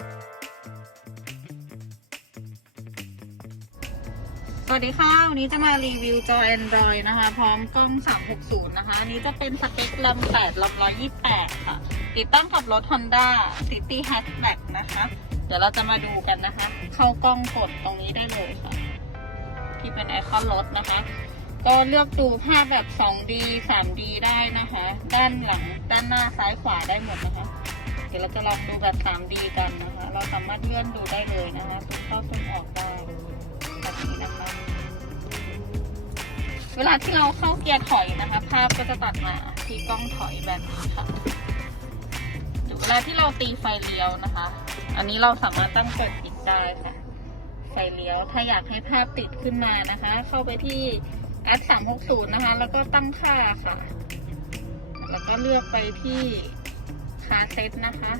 สวัสดีค่ะ วันนี้จะมารีวิวจอ Android นะคะ พร้อมกล้อง 360 นะคะ อันนี้จะเป็นสเปคลำ8ลำ128 ค่ะ ติดตั้งกับรถ Honda City Hatchback นะคะ เดี๋ยวเราจะมาดูกันนะคะ เข้ากล้องกดตรงนี้ได้เลยค่ะ ที่เป็นไอคอนรถนะคะ ก็เลือกดูภาพแบบ 2D 3D ได้นะคะ ด้านหลัง ด้านหน้าซ้ายขวาได้หมดนะคะ เดี๋ยวเราจะลองดูแบบ 3D กันนะคะามารถเลื่อนดูได้เลยนะคะซูมเข้าซูมออกได้แบบนี้นะคะ เวลาที่เราเข้าเกียร์ถอยนะคะ ภาพก็จะตัดมาที่กล้องถอยแบบนี้ค่ะหรือเวลาที่เราตีไฟเลี้ยวนะคะ อันนี้เราสามารถตั้งเปิดปิดได้ค่ะ ไฟเลี้ยว ถ้าอยากให้ภาพติดขึ้นมานะคะ เข้าไปที่ R360 นะคะ แล้วก็ตั้งค่าค่ะ แล้วก็เลือกไปที่คาเซ็ตนะคะ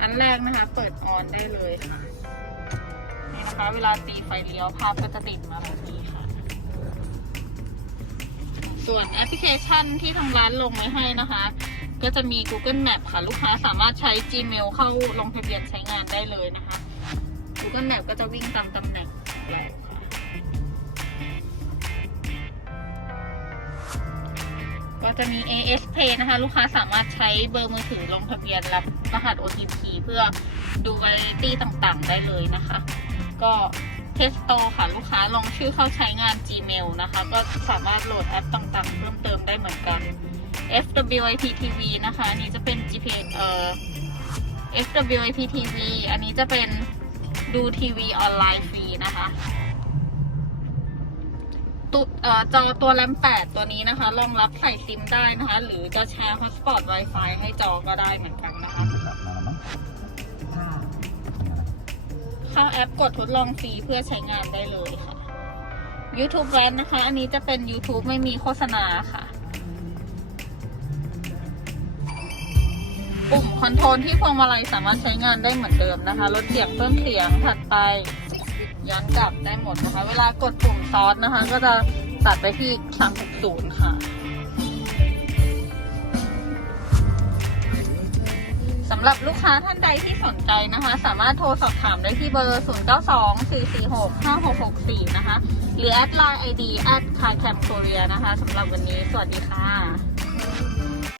อันแรกนะคะ เปิดออนได้เลยค่ะนี่นะคะ เวลาตีไฟเลี้ยวภาพก็จะติดมาแบบนี้ค่ะ ส่วนแอปพลิเคชันที่ทางร้านลงไว้ให้นะคะ ก็จะมี Google Map ค่ะ ลูกค้าสามารถใช้ Gmail เข้าลงทะเบียนใช้งานได้เลยนะคะ Google Map ก็จะวิ่งตามตำแหน่ง ก็จะมี AS Pay นะคะ ลูกค้าสามารถใช้เบอร์มือถือลงทะเบียนรับรหัส OTP เพื่อดูวาไรตี้ต่างๆ ได้เลยนะคะ ก็เทสโตค่ะ ลูกค้าลงชื่อเข้าใช้งาน Gmail นะคะ ก็สามารถโหลดแอปต่างๆ เพิ่มเติมได้เหมือนกัน FWIP TV นะคะ อันนี้จะเป็น GPS เอ่อ FWIP TV อันนี้จะเป็นดูทีวีออนไลน์ฟรีนะคะ ตุเอ่อจอตัวแรม8ตัวนี้นะคะ รองรับใส่ซิมได้นะคะ หรือจะแชร์ Hotspot Wi-Fi ให้จอก็ได้เหมือนกันนะคะมันจะกลับมาแล้วมั้งเข้าแอปกดทดลองฟรีเพื่อใช้งานได้เลยค่ะ YouTube แวนนะคะ อันนี้จะเป็น YouTube ไม่มีโฆษณาค่ะ ปุ่มคอนโทรลที่พวงมาลัยสามารถใช้งานได้เหมือนเดิมนะคะ ลดเสียงเพิ่มเสียงถัดไป ย้อนกลับได้หมดนะคะ เวลากดปุ่มซอสนะคะ ก็จะตัดไปที่360ค่ะสำหรับลูกค้าท่านใดที่สนใจนะคะ สามารถโทรสอบถามได้ที่เบอร์ 0924465664 นะคะ หรือแอดไลน์ ID แอดคาแคมโคเรียนะคะสำหรับวันนี้ สวัสดีค่ะ